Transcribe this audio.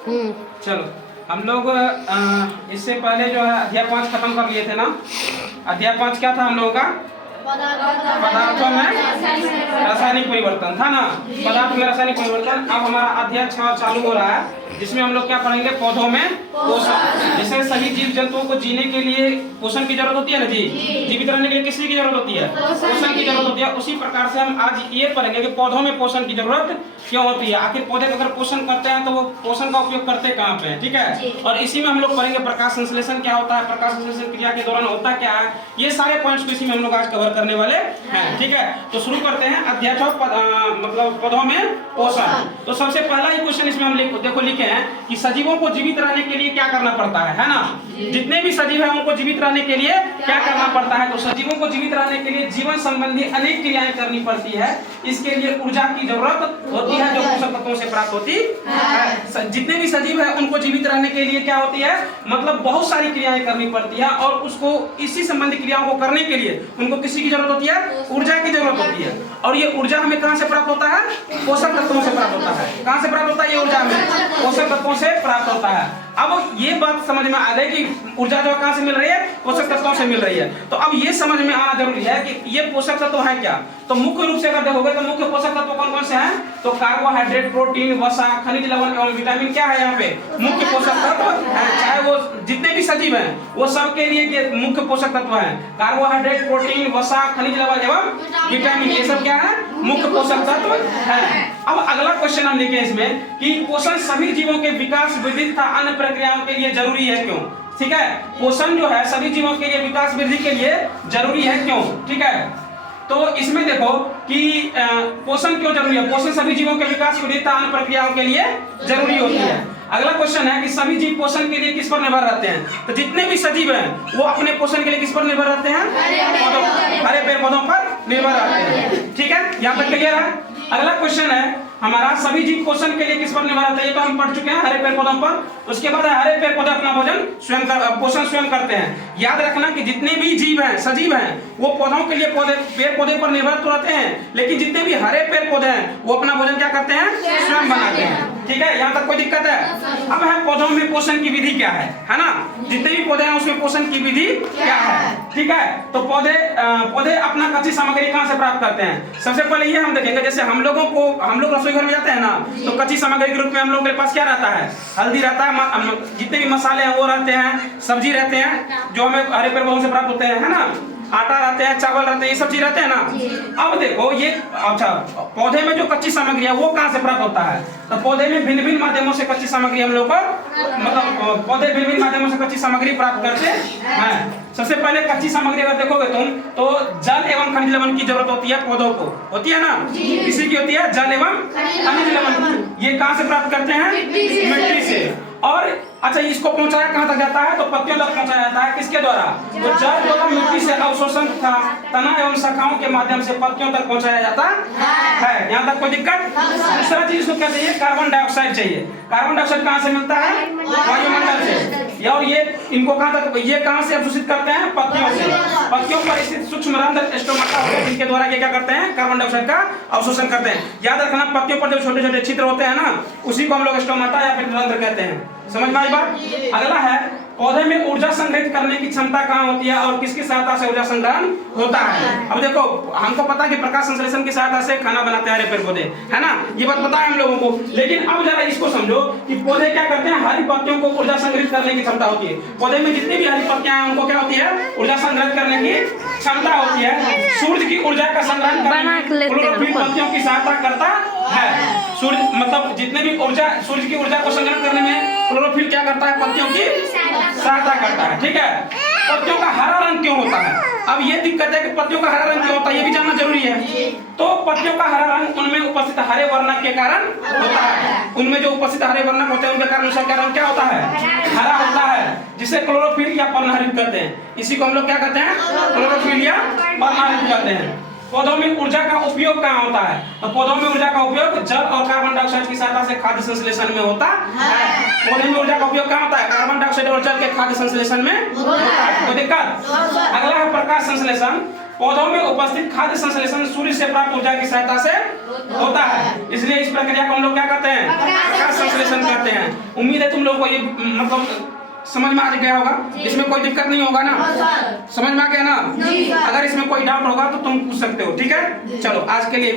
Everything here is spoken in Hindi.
चलो हम लोग इससे पहले जो है अध्याय 5 खत्म कर लिए थे ना। अध्याय 5 क्या था हम लोगों का? पदार्थों में रासायनिक परिवर्तन था ना। पदार्थ में रासायनिक परिवर्तन। अब हमारा अध्याय 6 चालू हो रहा है, जिसमें हम लोग क्या पढ़ेंगे? पौधों में पोषण। जैसे सभी जीव जंतुओं को जीने के लिए पोषण की जरूरत होती है ना जी, जीवित रहने के लिए किसकी जरूरत होती है? पोषण की जरूरत होती है। उसी प्रकार से हम आज ये पढ़ेंगे कि पौधों में पोषण की जरूरत क्यों होती है। आखिर पौधे अगर पोषण करते हैं तो वो पोषण का उपयोग करते कहाँ पे है, ठीक है। और इसी में हम लोग पढ़ेंगे प्रकाश संश्लेषण क्या होता है, प्रकाश संश्लेषण क्रिया के दौरान होता क्या है। ये सारे पॉइंट्स को इसी में हम लोग आज कवर करने वाले हैं, ठीक है। तो शुरू करते हैं अध्याय 6 मतलब पौधों में पोषण। तो सबसे पहला ही क्वेश्चन इसमें हम देखो लिखे हैं कि सजीवों को जीवित रहने के लिए क्या करना पड़ता है ना। जितने भी सजीव हैं उनको जीवित रहने के लिए क्या करना पड़ता है? तो सजीवों को जीवित रहने के लिए जीवन संबंधी अनेक क्रियाएं करनी पड़ती है। इसके लिए ऊर्जा की जरूरत होती है जो पोषक तत्वों से प्राप्त होती है। जितने भी सजीव हैं उनको जीवित रहने के लिए क्या होती है? मतलब बहुत सारी क्रियाएं करनी पड़ती है, और उसको इसी संबंधी क्रियाओं को करने के लिए उनको किसी की जरूरत होती है? ऊर्जा की जरूरत होती है। और ये ऊर्जा हमें कहां से प्राप्त होता है? पोषक तत्वों से प्राप्त होता है। कहां से प्राप्त होता है ये ऊर्जा? हमें पोषक तत्वों से प्राप्त होता है। अब ये बात समझ में आ गई कि ऊर्जा जो कहां से मिल रही है? पोषक तत्वों से मिल रही है। तो अब ये समझ में आना जरूरी है कि ये पोषक तत्व है क्या। तो मुख्य रूप से अगर देखोगे तो मुख्य पोषक तत्व कौन कौन से हैं? तो कार्बोहाइड्रेट, प्रोटीन, वसा, खनिज लवण एवं विटामिन क्या है यहाँ पे? मुख्य पोषक तत्व है। चाहे वो जितने भी सजीव हैं वो सबके लिए ये मुख्य पोषक तत्व है। कार्बोहाइड्रेट, प्रोटीन, वसा, खनिज लवण एवं विटामिन, ये सब क्या है? मुख्य पोषक तत्व है। अब अगला क्वेश्चन हम लिखे इसमें कि पोषण सभी जीवों के विकास, वृद्धि तथा अन्य प्रक्रियाओं के लिए जरूरी है क्यों? ठीक है, पोषण जो है सभी जीवों के लिए विकास वृद्धि के लिए जरूरी है क्यों? ठीक है, तो इसमें देखो कि पोषण क्यों जरूरी है। पोषण सभी जीवों के विकास वृद्धि तथा अन्य प्रक्रियाओं के लिए जरूरी होती है। अगला क्वेश्चन है कि सभी जीव पोषण के लिए किस पर निर्भर रहते हैं। तो जितने भी सजीव हैं वो अपने पोषण के लिए किस पर निर्भर रहते हैं? हरे पेड़ पौधों पर निर्भर रहते हैं, ठीक है। यहाँ तक क्लियर है। अगला क्वेश्चन है हमारा सभी जीव पोषण के लिए किस पर निर्भर रहते हैं। ये तो हम पढ़ चुके हैं, हरे पेड़ पौधों पर। उसके बाद हरे पेड़ पौधे अपना भोजन स्वयं पोषण स्वयं करते हैं। याद रखना कि जितने भी जीव हैं, सजीव हैं, वो पौधों के लिए पेड़ पौधे पर निर्भर तो रहते हैं, लेकिन जितने भी हरे पेड़ पौधे हैं वो अपना भोजन क्या करते हैं? स्वयं बनाते हैं, ठीक है। यहाँ तक कोई दिक्कत है? अब है पौधों में पोषण की विधि क्या है ना। जितने भी पौधे हैं उसमें पोषण की विधि क्या है, ठीक है। तो पौधे अपना कच्ची सामग्री कहाँ से प्राप्त करते हैं? सबसे पहले ये हम देखेंगे, जैसे हम लोग रसोई घर में जाते हैं ना, तो कच्ची सामग्री के रूप में हम लोग के पास क्या रहता है? हल्दी रहता है, जितने भी मसाले हैं वो रहते हैं, सब्जी रहते हैं जो हमें हरे पेड़ पौधों से प्राप्त होते हैं, है ना। आटा रहते हैं, चावल रहते हैं, ये सब चीज रहते हैं ना। अब देखो ये अच्छा पौधे में जो कच्ची सामग्री है वो कहाँ से प्राप्त होता है? तो पौधे में भिन्न भिन्न माध्यमों से कच्ची सामग्री हम लोग को मतलब पौधे भिन्न भिन्न माध्यमों से कच्ची सामग्री प्राप्त करते हैं। सबसे पहले कच्ची सामग्री अगर देखोगे तुम तो जल एवं खनिज लवण की जरूरत होती है पौधों को, होती है ना। किसी की होती है? जल एवं खनिज लवण। ये कहाँ से प्राप्त करते हैं? मिट्टी से। और अच्छा इसको पहुंचाया कहां तक जाता है? तो पत्तियों तक पहुंचाया जाता है। किसके द्वारा? तो जल द्वारा मिट्टी से अवशोषण था तना एवं शाखाओं के माध्यम से पत्तियों तक पहुंचाया जाता है। यहाँ तक कोई दिक्कत? दूसरा चीज इसको क्या चाहिए? कार्बन डाइऑक्साइड चाहिए। कार्बन डाइऑक्साइड कहां से मिलता है? वायुमंडल से। और ये इनको कहां तक, ये कहां से अवशोषित करते हैं? पत्तियों से। पत्तियों पर स्थित सूक्ष्म रंध्र स्टोमाटा होते हैं, जिनके द्वारा ये क्या करते हैं? कार्बन डाइऑक्साइड का अवशोषण करते हैं। याद रखना पत्तियों पर जो छोटे छोटे छिद्र होते हैं ना, उसी को हम लोग स्टोमाटा या फिर रंध्र कहते हैं। समझ में आई बात? अगला है पौधे में ऊर्जा संग्रहित करने की क्षमता कहाँ होती है और किसकी सहायता से ऊर्जा संग्रहण होता है। अब देखो हमको पता है कि प्रकाश संश्लेषण की सहायता से खाना बनाते हैं हरे पेड़ पौधे, है ना। ये बात पता है हम लोगों को। लेकिन अब जरा इसको समझो कि पौधे क्या करते हैं? हरी पत्तियों को ऊर्जा संग्रहित करने की क्षमता होती है। पौधे में जितनी भी हरी पत्तियां हैं उनको क्या होती है? ऊर्जा संग्रहित करने की क्षमता होती है। सूर्य की ऊर्जा का संग्रहण करने में क्लोरोफिल पत्तियों की सहायता करता है। सूर्य मतलब जितने भी ऊर्जा, सूर्य की ऊर्जा को संग्रहण करने में क्लोरोफिल क्या करता है? पत्तियों की सहायता करता है, ठीक है। पत्तियों का हरा रंग क्यों होता है? अब ये दिक्कत है कि पत्तियों का हरा रंग क्यों होता है, ये भी जानना जरूरी है। तो पत्तियों का हरा रंग उनमें उपस्थित हरे वर्णक के कारण होता है। उनमें जो उपस्थित हरे वर्णक होते हैं उनके कारण उसका रंग क्या होता है? हरा होता है, जिसे क्लोरोफिल या पर्णहरित कहते हैं। इसी को हम लोग क्या कहते हैं? क्लोरोफिल या पर्णहरित कहते हैं। पौधों में ऊर्जा का उपयोग कहाँ होता है? तो पौधों में ऊर्जा का उपयोग जल और कार्बन डाइऑक्साइड की सहायता से खाद्य संश्लेषण में होता है। पौधे में ऊर्जा का उपयोग कहाँ होता है? कार्बन डाइऑक्साइड और जल के खाद्य संश्लेषण में होता है। कोई दिक्कत? अगला है प्रकाश संश्लेषण। पौधों में उपस्थित खाद्य संश्लेषण सूर्य से प्राप्त ऊर्जा की सहायता से होता है, इसलिए इस प्रक्रिया को हम लोग क्या कहते हैं? प्रकाश संश्लेषण कहते हैं। उम्मीद है तुम लोग को ये मतलब समझ में आ गया होगा, इसमें कोई दिक्कत नहीं होगा ना? समझ में आ गया ना? अगर इसमें कोई डाउट होगा तो तुम पूछ सकते हो, ठीक है? चलो आज के लिए